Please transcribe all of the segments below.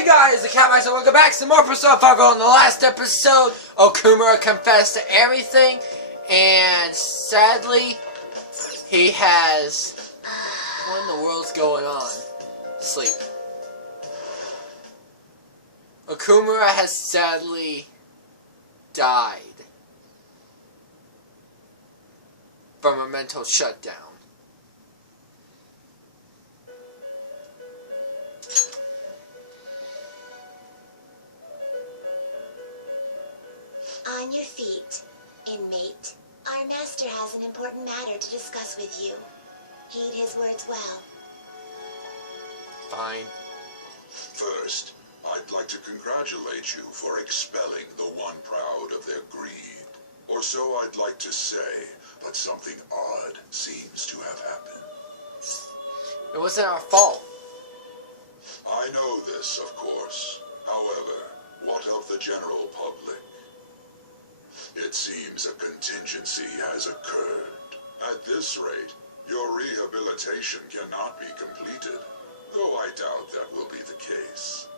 Hey guys, the Catmax and welcome back to more Persona 5. On the last episode, Okumura confessed to everything, and sadly, he has... What in the world's going on? Sleep. Okumura has sadly died from a mental shutdown. On your feet, inmate. Our master has an important matter to discuss with you. Heed his words well. Fine. First, I'd like to congratulate you for expelling the one proud of their greed. Or so I'd like to say, but something odd seems to have happened. It wasn't our fault. I know this, of course. However, what of the general public? It seems a contingency has occurred. At this rate, your rehabilitation cannot be completed, though I doubt that will be the case.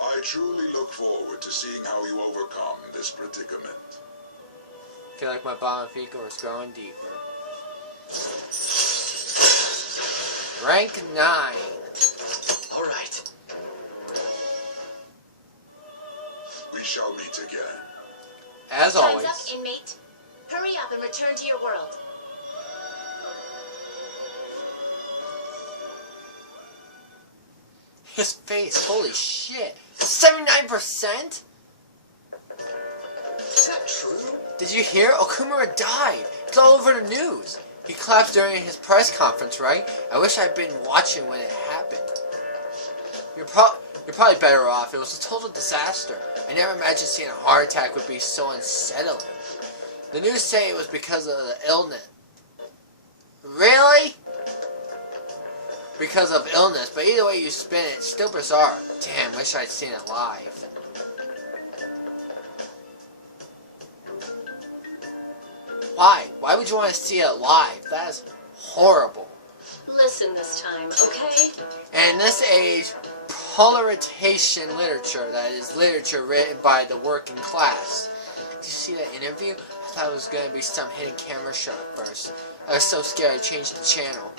I truly look forward to seeing how you overcome this predicament. I feel like my bottom fecal is growing deeper. Rank 9. Alright. We shall meet again. As always. Time's up, inmate. Hurry up and return to your world. His face, holy shit. 79%? Is that true? Did you hear? Okumura died. It's all over the news. He clapped during his press conference, right? I wish I'd been watching when it happened. You're probably better off. It was a total disaster. I never imagined seeing a heart attack would be so unsettling. The news say it was because of the illness. Really? Because of illness, but either way you spin it, it's still bizarre. Damn, wish I'd seen it live. Why? Why would you want to see it live? That is horrible. Listen this time, okay? And in this age, polarization literature, that is literature written by the working class. Did you see that interview? I thought it was going to be some hidden camera shot at first. I was so scared I changed the channel.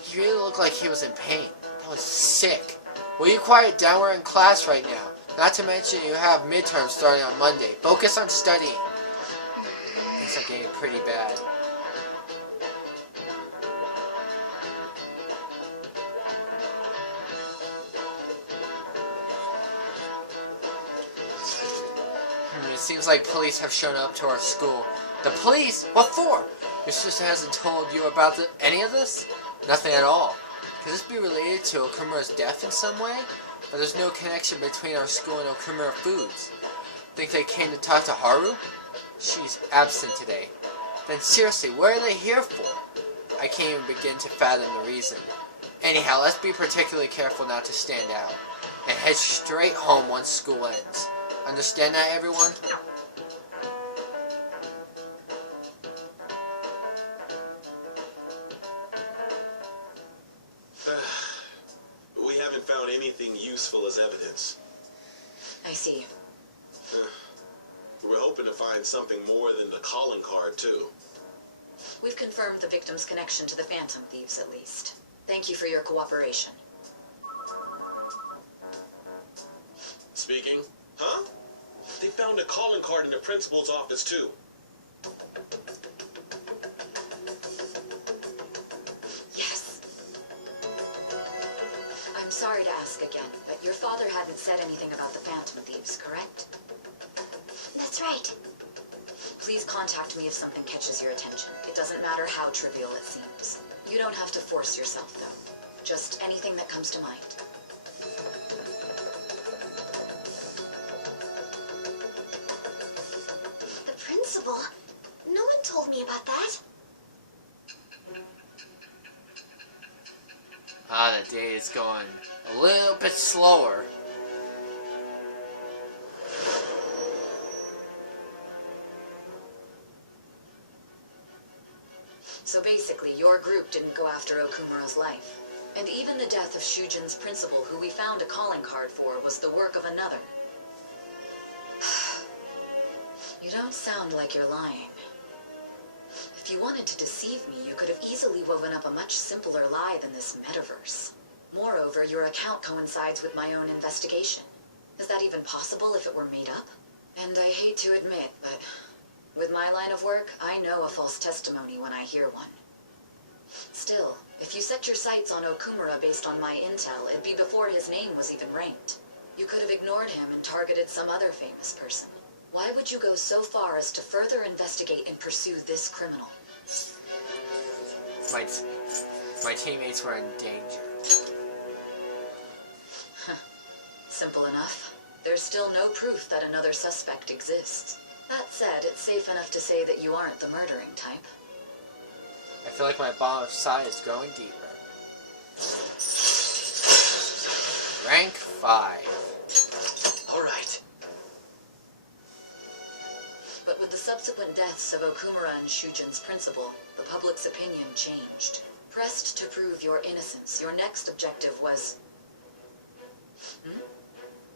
He really looked like he was in pain. That was sick. Will you quiet down? We're in class right now. Not to mention you have midterms starting on Monday. Focus on studying. Things are getting pretty bad. It seems like police have shown up to our school. The police? What for? Your sister hasn't told you about any of this? Nothing at all. Could this be related to Okumura's death in some way? But there's no connection between our school and Okumura Foods. Think they came to talk to Haru? She's absent today. Then seriously, what are they here for? I can't even begin to fathom the reason. Anyhow, let's be particularly careful not to stand out. And head straight home once school ends. Understand that, everyone? We haven't found anything useful as evidence. I see. We're hoping to find something more than the calling card, too. We've confirmed the victim's connection to the Phantom Thieves, at least. Thank you for your cooperation. Speaking? Huh? They found a calling card in the principal's office, too. Yes. I'm sorry to ask again, but your father hadn't said anything about the Phantom Thieves, correct? That's right. Please contact me if something catches your attention. It doesn't matter how trivial it seems. You don't have to force yourself, though. Just anything that comes to mind. The principal? No one told me about that. The day is going a little bit slower. So basically, your group didn't go after Okumura's life. And even the death of Shujin's principal, who we found a calling card for, was the work of another. You don't sound like you're lying. If you wanted to deceive me, you could have easily woven up a much simpler lie than this metaverse. Moreover, your account coincides with my own investigation. Is that even possible if it were made up? And I hate to admit, but with my line of work, I know a false testimony when I hear one. Still, if you set your sights on Okumura based on my intel, it'd be before his name was even ranked. You could have ignored him and targeted some other famous person. Why would you go so far as to further investigate and pursue this criminal? My teammates were in danger. Simple enough. There's still no proof that another suspect exists. That said, it's safe enough to say that you aren't the murdering type. I feel like my bomb of psi is going deeper. Rank 5. Alright. But with the subsequent deaths of Okumura and Shujin's principal, the public's opinion changed. Pressed to prove your innocence, your next objective was...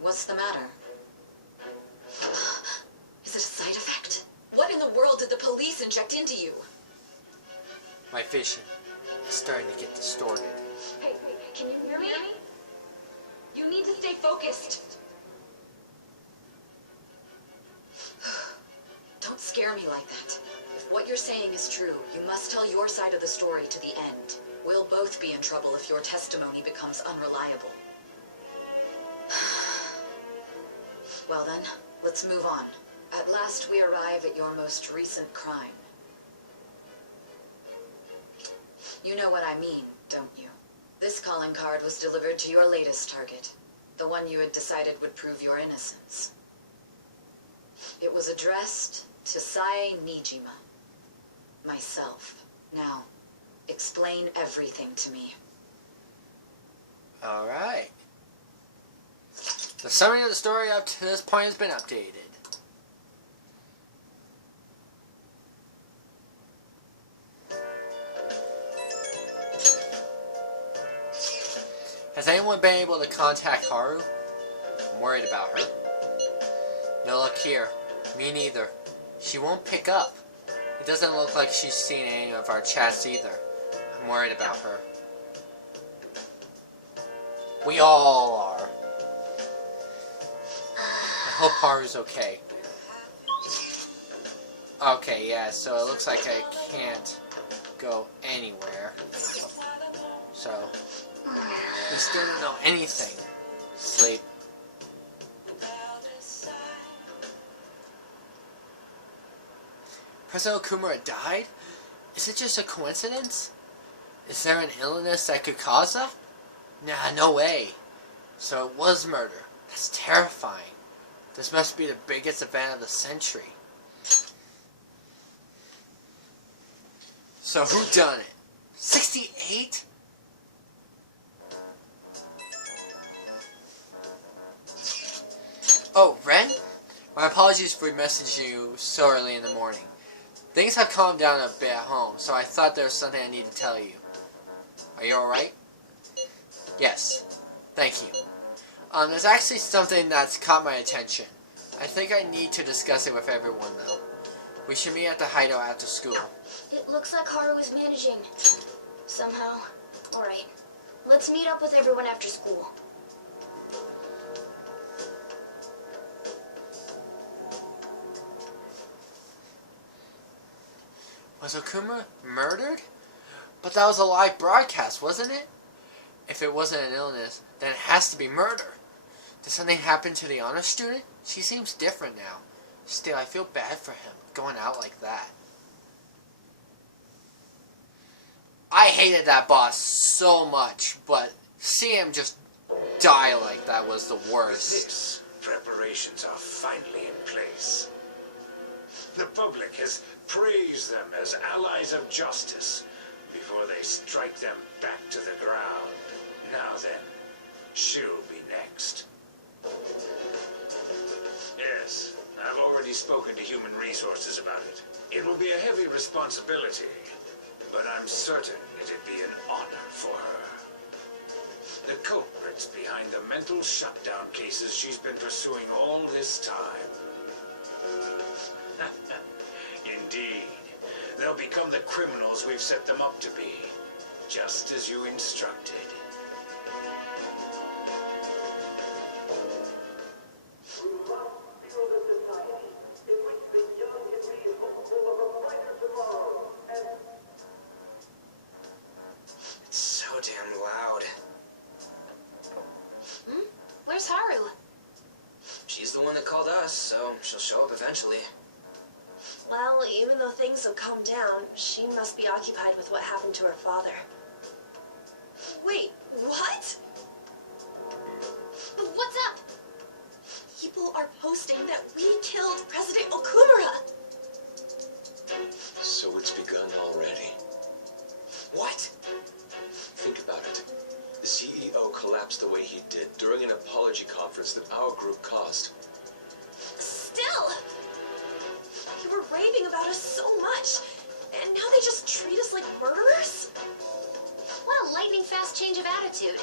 What's the matter? Is it a side effect? What in the world did the police inject into you? My vision is starting to get distorted. Hey, can you hear me? You need to stay focused. Don't scare me like that. If what you're saying is true, you must tell your side of the story to the end. We'll both be in trouble if your testimony becomes unreliable. Well then, let's move on. At last we arrive at your most recent crime. You know what I mean, don't you? This calling card was delivered to your latest target, the one you had decided would prove your innocence. It was addressed to Sae Nijima, myself. Now, explain everything to me. Alright. The summary of the story up to this point has been updated. Has anyone been able to contact Haru? I'm worried about her. No luck here. Me neither. She won't pick up. It doesn't look like she's seen any of our chats either. I'm worried about her. We all are. I hope Haru's okay. Okay, yeah, so it looks like I can't go anywhere. So, we still don't know anything. Sleep. President Okumura died? Is it just a coincidence? Is there an illness that could cause that? Nah, no way. So it was murder. That's terrifying. This must be the biggest event of the century. So who done it? 68? Oh, Ren? My apologies for messaging you so early in the morning. Things have calmed down a bit at home, so I thought there was something I need to tell you. Are you alright? Yes. Thank you. There's actually something that's caught my attention. I think I need to discuss it with everyone, though. We should meet at the hideout after school. It looks like Haru is managing. Somehow. Alright. Let's meet up with everyone after school. Was Okumura murdered? But that was a live broadcast, wasn't it? If it wasn't an illness, then it has to be murder. Did something happen to the honor student? She seems different now. Still, I feel bad for him, going out like that. I hated that boss so much, but seeing him just die like that was the worst. With this, preparations are finally in place. The public has praised them as allies of justice before they strike them back to the ground. Now then, she'll be next. Yes, I've already spoken to Human Resources about it. It will be a heavy responsibility, but I'm certain it'd be an honor for her. The culprits behind the mental shutdown cases she's been pursuing all this time. Indeed. They'll become the criminals we've set them up to be, just as you instructed. It's so damn loud. Where's Haru? She's the one that called us, so she'll show up eventually. Well, even though things have calmed down, she must be occupied with what happened to her father. Wait, what? What's up? People are posting that we killed President Okumura. So it's begun already. What? Think about it. The CEO collapsed the way he did during an apology conference that our group caused. Still! You were raving about us so much, and now they just treat us like murderers? What a lightning-fast change of attitude.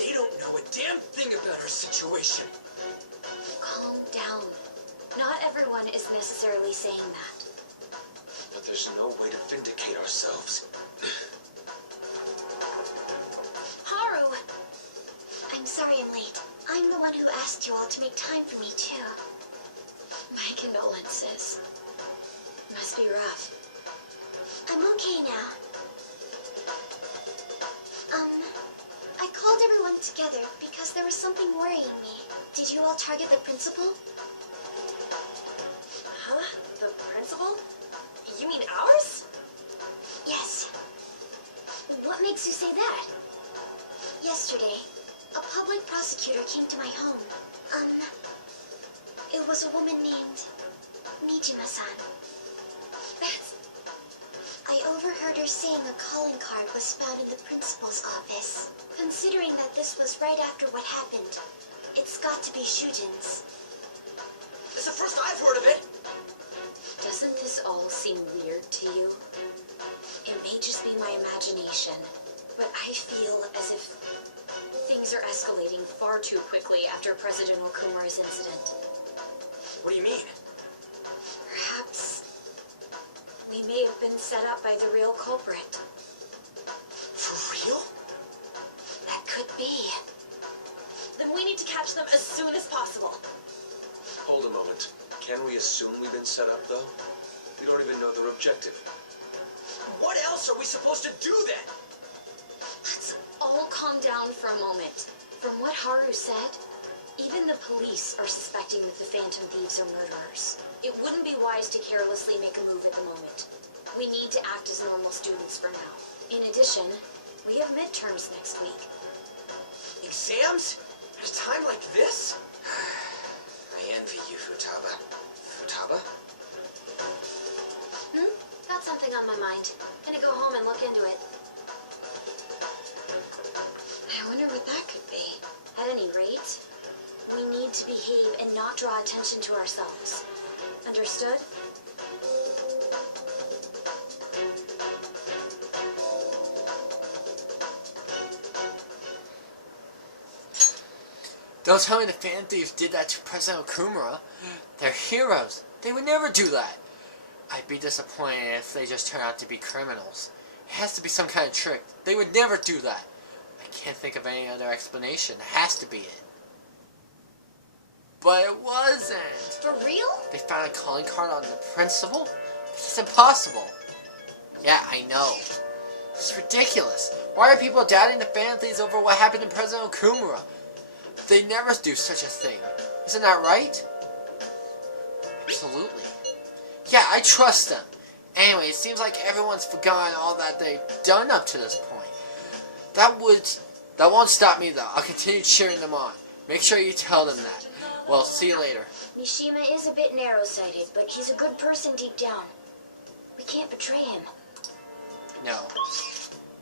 They don't know a damn thing about our situation. Calm down. Not everyone is necessarily saying that. But there's no way to vindicate ourselves. Haru! I'm sorry I'm late. I'm the one who asked you all to make time for me, too. My condolences. Must be rough. I'm okay now. I called everyone together because there was something worrying me. Did you all target the principal? Huh? The principal? You mean ours? Yes. What makes you say that? Yesterday, a public prosecutor came to my home. It was a woman named Nijima-san. That's... I overheard her saying a calling card was found in the principal's office. Considering that this was right after what happened, it's got to be Shujin's. It's the first I've heard of it. Doesn't this all seem weird to you? It may just be my imagination, but I feel as if things are escalating far too quickly after President Okumura's incident. What do you mean? Perhaps we may have been set up by the real culprit. For real? That could be. Then we need to catch them as soon as possible. Hold a moment. Can we assume we've been set up, though? We don't even know their objective. What else are we supposed to do then? Let's all calm down for a moment. From what Haru said, even the police are suspecting that the Phantom Thieves are murderers. It wouldn't be wise to carelessly make a move at the moment. We need to act as normal students for now. In addition, we have midterms next week. Exams? At a time like this? I envy you, Futaba. Futaba? Got something on my mind. Gonna go home and look into it. I wonder what that could be. At any rate, we need to behave and not draw attention to ourselves. Understood? Don't tell me the Phantom Thieves did that to President Okumura. They're heroes. They would never do that. I'd be disappointed if they just turn out to be criminals. It has to be some kind of trick. They would never do that. I can't think of any other explanation. It has to be it. But it wasn't. For real? They found a calling card on the principal? It's impossible. Yeah, I know. It's ridiculous. Why are people doubting the Phantom Thieves over what happened to President Okumura? They never do such a thing. Isn't that right? Absolutely. Yeah, I trust them. Anyway, it seems like everyone's forgotten all that they've done up to this point. That won't stop me though. I'll continue cheering them on. Make sure you tell them that. Well, see you later. Mishima is a bit narrow-sighted, but he's a good person deep down. We can't betray him. No.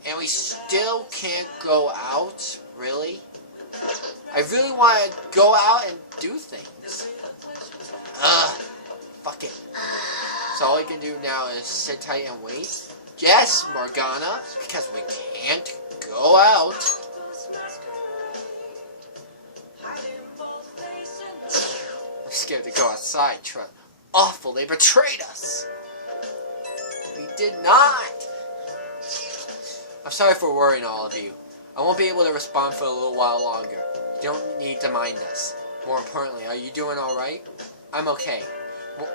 And we still can't go out? Really? I really want to go out and do things. Ugh. Fuck it. So all we can do now is sit tight and wait? Yes, Morgana, because we can't go out. scared to go outside, Trent. Awful, they betrayed us. We did not. I'm sorry for worrying all of you. I won't be able to respond for a little while longer. You don't need to mind us. More importantly, are you doing alright? I'm okay.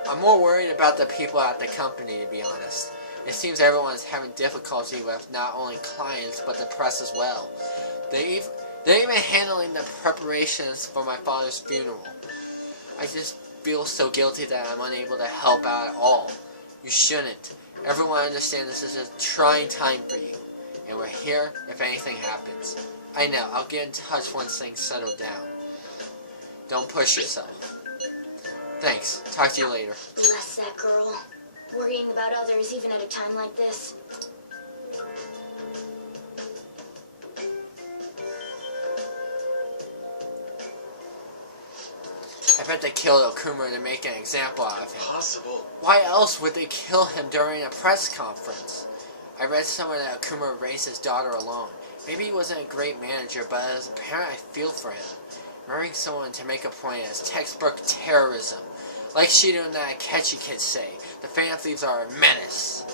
I'm more worried about the people at the company, to be honest. It seems everyone is having difficulty with not only clients, but the press as well. They're even handling the preparations for my father's funeral. I just feel so guilty that I'm unable to help out at all. You shouldn't. Everyone understands this is a trying time for you. And we're here if anything happens. I know, I'll get in touch once things settle down. Don't push yourself. Thanks. Talk to you later. Bless that girl. Worrying about others even at a time like this. I bet they killed Okuma to make an example out of him. Possible. Why else would they kill him during a press conference? I read somewhere that Okuma raised his daughter alone. Maybe he wasn't a great manager, but as a parent I feel for him. Murdering someone to make a point is textbook terrorism. Like Shido and that Akechi kids say, the fan thieves are a menace.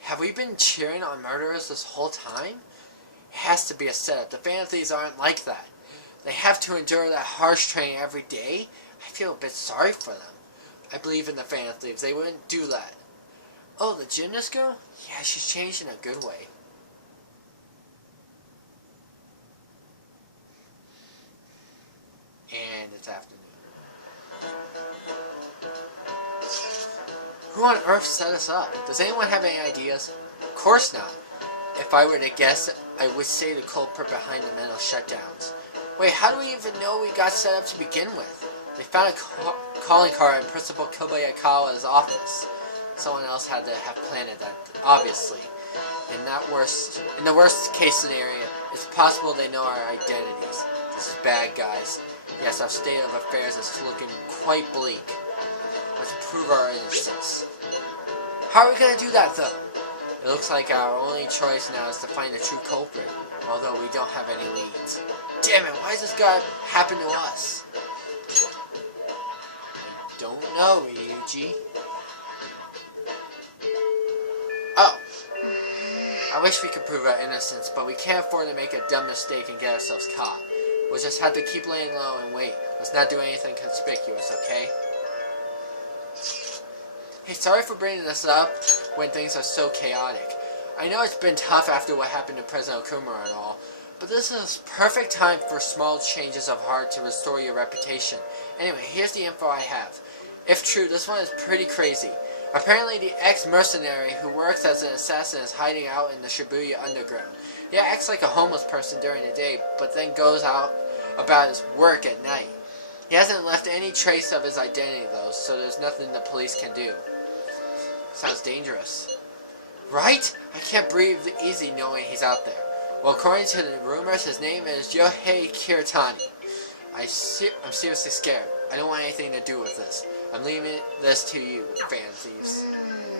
Have we been cheering on murderers this whole time? It has to be a setup. The fan thieves aren't like that. They have to endure that harsh training every day. I feel a bit sorry for them. I believe in the fan thieves. They wouldn't do that. Oh, the gymnast girl? Yeah, she's changed in a good way. And it's afternoon. Who on earth set us up? Does anyone have any ideas? Of course not. If I were to guess, I would say the culprit behind the mental shutdowns. Wait, how do we even know we got set up to begin with? They found a calling card in Principal Kobayakawa's office. Someone else had to have planted that, obviously. In the worst case scenario, it's possible they know our identities. This is bad, guys. Yes, our state of affairs is looking quite bleak. Let's prove our innocence. How are we going to do that, though? It looks like our only choice now is to find the true culprit, although we don't have any leads. Damn it, why does this guy happen to us? I don't know, Ryuji. Oh. I wish we could prove our innocence, but we can't afford to make a dumb mistake and get ourselves caught. We'll just have to keep laying low and wait. Let's not do anything conspicuous, okay? Hey, sorry for bringing this up when things are so chaotic. I know it's been tough after what happened to President Okuma and all, but this is perfect time for small changes of heart to restore your reputation. Anyway, here's the info I have. If true, this one is pretty crazy. Apparently the ex-mercenary who works as an assassin is hiding out in the Shibuya underground. He acts like a homeless person during the day, but then goes out about his work at night. He hasn't left any trace of his identity though, so there's nothing the police can do. Sounds dangerous. Right? I can't breathe easy knowing he's out there. Well, according to the rumors, his name is Yohei Kiritani. I'm seriously scared. I don't want anything to do with this. I'm leaving this to you, fan thieves.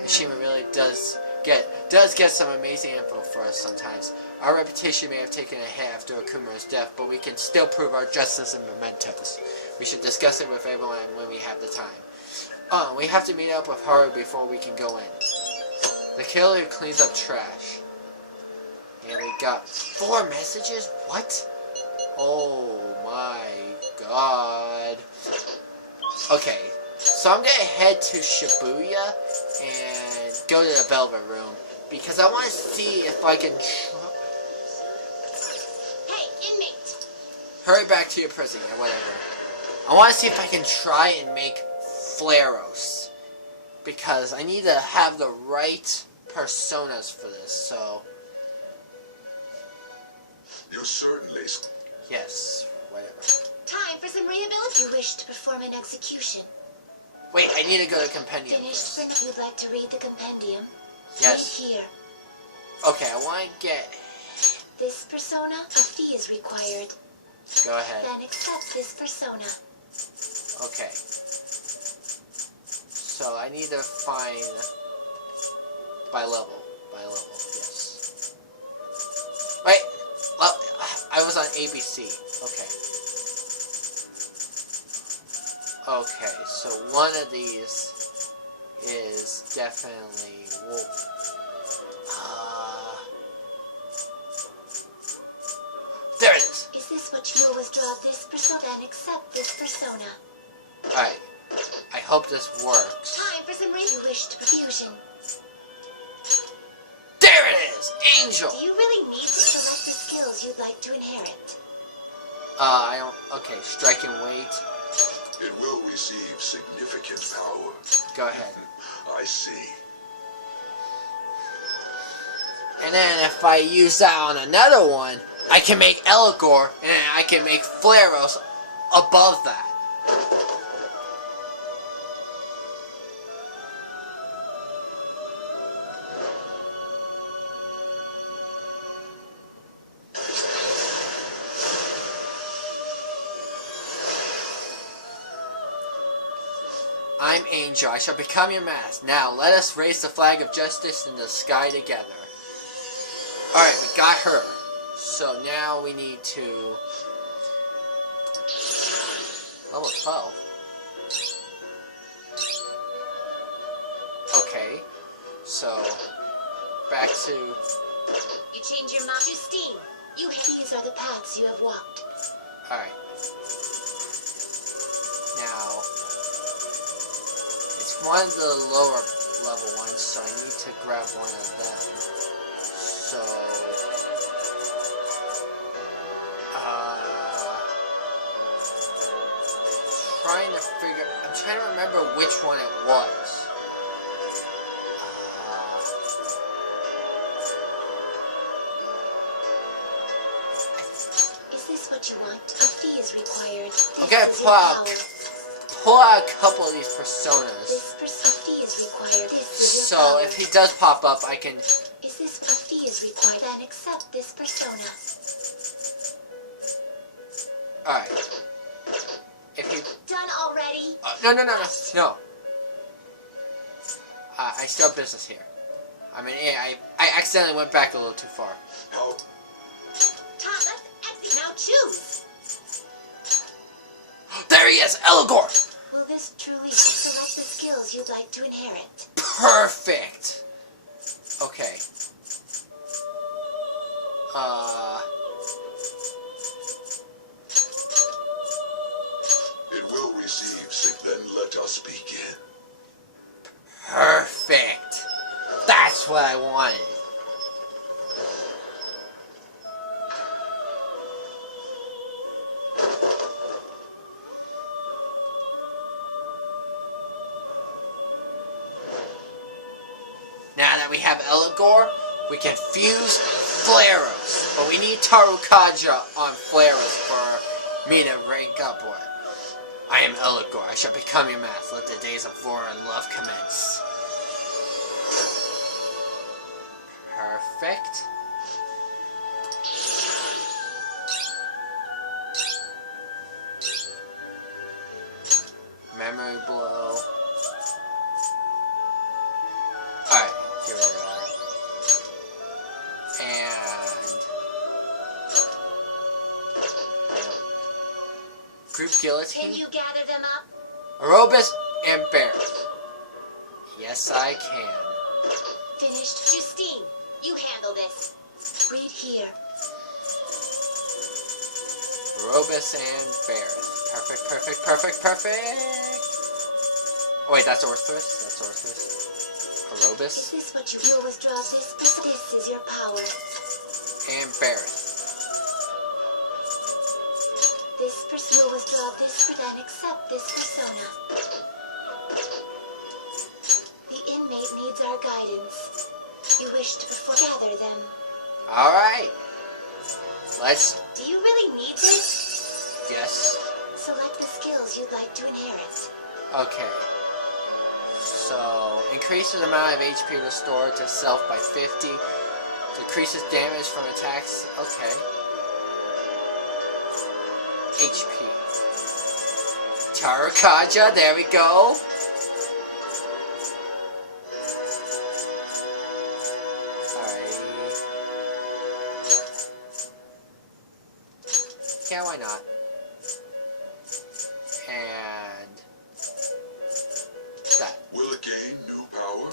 Mishima really does get some amazing info for us sometimes. Our reputation may have taken a hit after Okuma's death, but we can still prove our justice and mementos. We should discuss it with everyone when we have the time. We have to meet up with Haru before we can go in. The killer cleans up trash. And we got 4 messages? What? Oh my god. Okay, so I'm gonna head to Shibuya and go to the Velvet Room because I want to see if I can. Hey, inmate! Hurry back to your prison or whatever. I want to see if I can try and make Flauros because I need to have the right personas for this. So. You certainly... Yes, whatever. Time for some rehabilitation. You wish to perform an execution. Wait, I need to go to Compendium Finished first. for now. You'd like to read the compendium? Yes. Read here. Okay, I want to get... This persona, a fee is required. Go ahead. Then accept this persona. Okay. So I need to find by level. by level, yes. Wait, well, I was on ABC. Okay. Okay, so one of these is definitely there it is. Is this what you always draw this persona and accept this persona? Alright. I hope this works. Time for some you wished fusion. There it is! Angel! Do you really need to select the skills you'd like to inherit? I don't... Okay, strike and wait. It will receive significant power. Go ahead. I see. And then if I use that on another one, I can make Eligor, and then I can make Flauros above that. I'm Angel. I shall become your mask. Now, let us raise the flag of justice in the sky together. Alright, we got her. So now we need to... Level 12. Okay. So, back to... You change your mind. Justine, these are the paths you have walked. Alright. Now... It's one of the lower level ones, so I need to grab one of them. So... I'm trying to remember which one it was. Is this what you want? A fee is required. I'm gonna pull out a couple of these personas. This fee is required. This is your So power. if he does pop up, I can... Is this a fee is required? Then accept this persona. Alright. If he... Done already? No. I still have business here. I mean, yeah, I accidentally went back a little too far. How? Tom, let's exit. Now choose. There he is! Eligor! Will this truly select the skills you'd like to inherit? Perfect! Okay. It will receive then let us begin. Perfect! That's what I wanted. Now that we have Eligor, we can fuse Flauros. But we need Tarukaja on Flauros for me to rank up with. I am Eligor. I shall become your mask. Let the days of war and love commence. Perfect. Memory blow. Alright, here we are. And... Group guillotine. Can you gather them up? Arobus and Barrett. Yes, I can. Finished. Justine, you handle this. Read here. Arobus and Barrett. Perfect. Oh wait, that's Orthrus? That's Orthrus. Arobus. Is this what you always draw this? This is your power. And Barrett. This person always draw this, then accept this persona. The inmate needs our guidance. You wish to gather them. Alright. Let's... Do you really need this? Yes. Select the skills you'd like to inherit. Okay. So, increases the amount of HP restored to self by 50. Decreases damage from attacks. Okay. HP. Tarukaja, there we go. not? And that. Will it gain new power?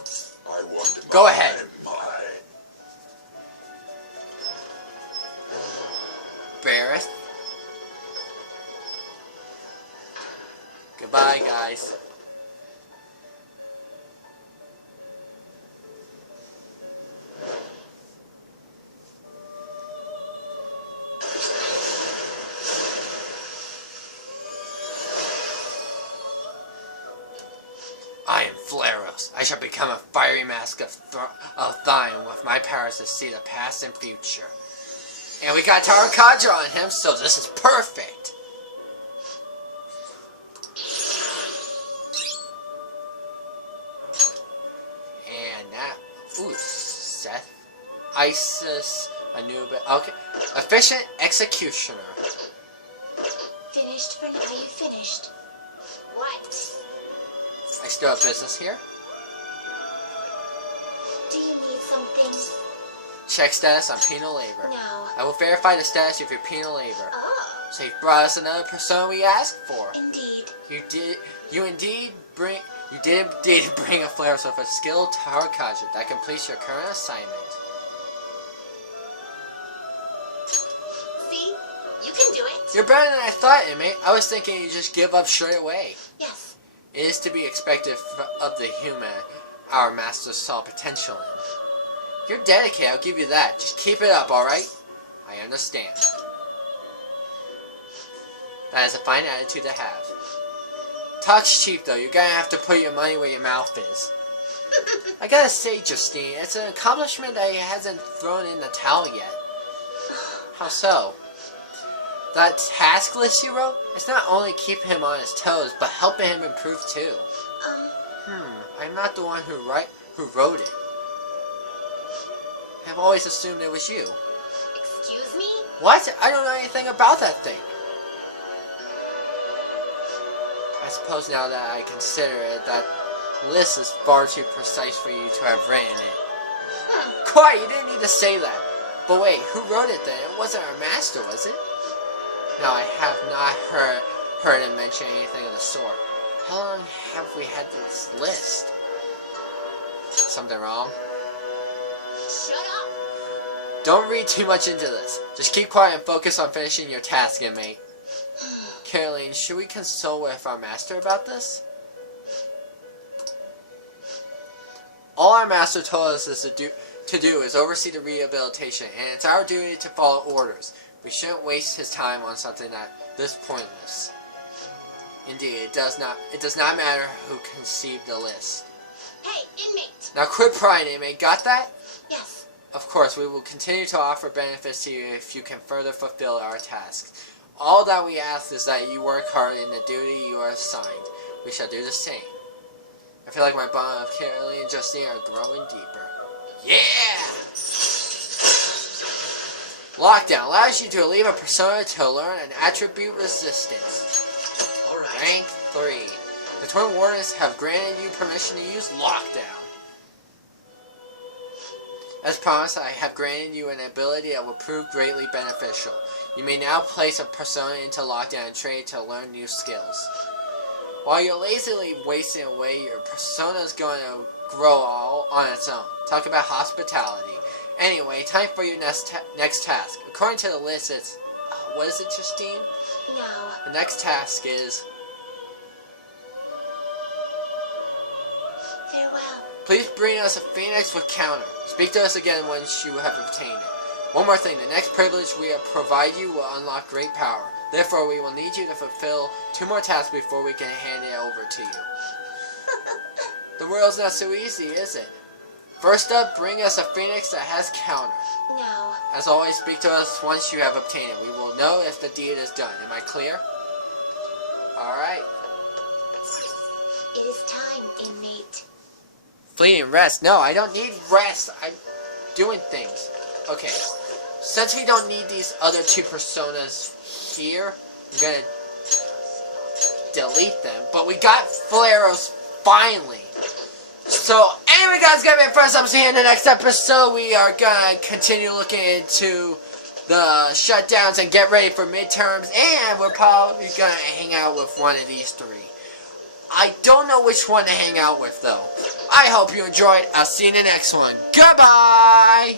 I want Go ahead. my. Barrett. Goodbye, guys. I am Flauros. I shall become a fiery mask of thine with my powers to see the past and future. And we got Tower Kadra on him, so this is perfect. And now, ooh, Seth, Isis, Anubis. Okay, efficient executioner. Finished for now? Are you finished? What? I still have business here. Do you need something? Check status on penal labor. No. I will verify the status of your penal labor. Oh, So you brought us another persona we asked for. indeed. You did indeed bring a Flauros with a skilled Tower Kadra that completes your current assignment. See? You can do it. You're better than I thought, inmate. I was thinking you just give up straight away. Yes. It is to be expected of the human our masters saw potential in. You're dedicated, I'll give you that. Just keep it up, alright? I understand. That is a fine attitude to have. Talk's cheap though, you're gonna have to put your money where your mouth is. I gotta say, Justine, it's an accomplishment that he hasn't thrown in the towel yet. How so? That task list you wrote, it's not only keeping him on his toes, but helping him improve too. I'm not the one who wrote it. I've always assumed it was you. Excuse me? What? I don't know anything about that thing. I suppose now that I consider it, that list is far too precise for you to have written it. Quiet, you didn't need to say that. But wait, who wrote it then? It wasn't our master, was it? No, I have not heard him mention anything of the sort. How long have we had this list? Something wrong? Shut up. Don't read too much into this. Just keep quiet and focus on finishing your task, inmate. Caroline, should we consult with our master about this? All our master told us is to do is oversee the rehabilitation, and it's our duty to follow orders. We shouldn't waste his time on something that this pointless. Indeed, it does not matter who conceived the list. Hey, inmate. Now quit prying, inmate. Got that? Yes. Of course, we will continue to offer benefits to you if you can further fulfill our tasks. All that we ask is that you work hard in the duty you are assigned. We shall do the same. I feel like my bond of Caroline and Justine are growing deeper. Yeah! Lockdown allows you to leave a persona to learn an attribute resistance. Alright. Rank 3. The Twin Wardens have granted you permission to use Lockdown. As promised, I have granted you an ability that will prove greatly beneficial. You may now place a persona into Lockdown and train it to learn new skills. While you're lazily wasting away, your persona is going to grow all on its own. Talk about hospitality. Anyway, time for your next task. According to the list, it's... what is it, Justine? No. The next task is... Farewell. please bring us a phoenix with counter. Speak to us again once you have obtained it. One more thing, the next privilege we provide you will unlock great power. Therefore, we will need you to fulfill 2 more tasks before we can hand it over to you. The world's not so easy, is it? First up, bring us a phoenix that has counter. No. As always, speak to us once you have obtained it. We will know if the deed is done. Am I clear? Alright. It is time, inmate. Fleeting rest. No, I don't need rest. I'm doing things. Okay. Since we don't need these other 2 personas here, I'm gonna delete them. But we got Flauros finally. So, anyway guys, gonna be the first episode here. In the next episode, we are gonna continue looking into the shutdowns and get ready for midterms, and we're probably gonna hang out with one of these three. I don't know which one to hang out with though. I hope you enjoyed. I'll see you in the next one. Goodbye!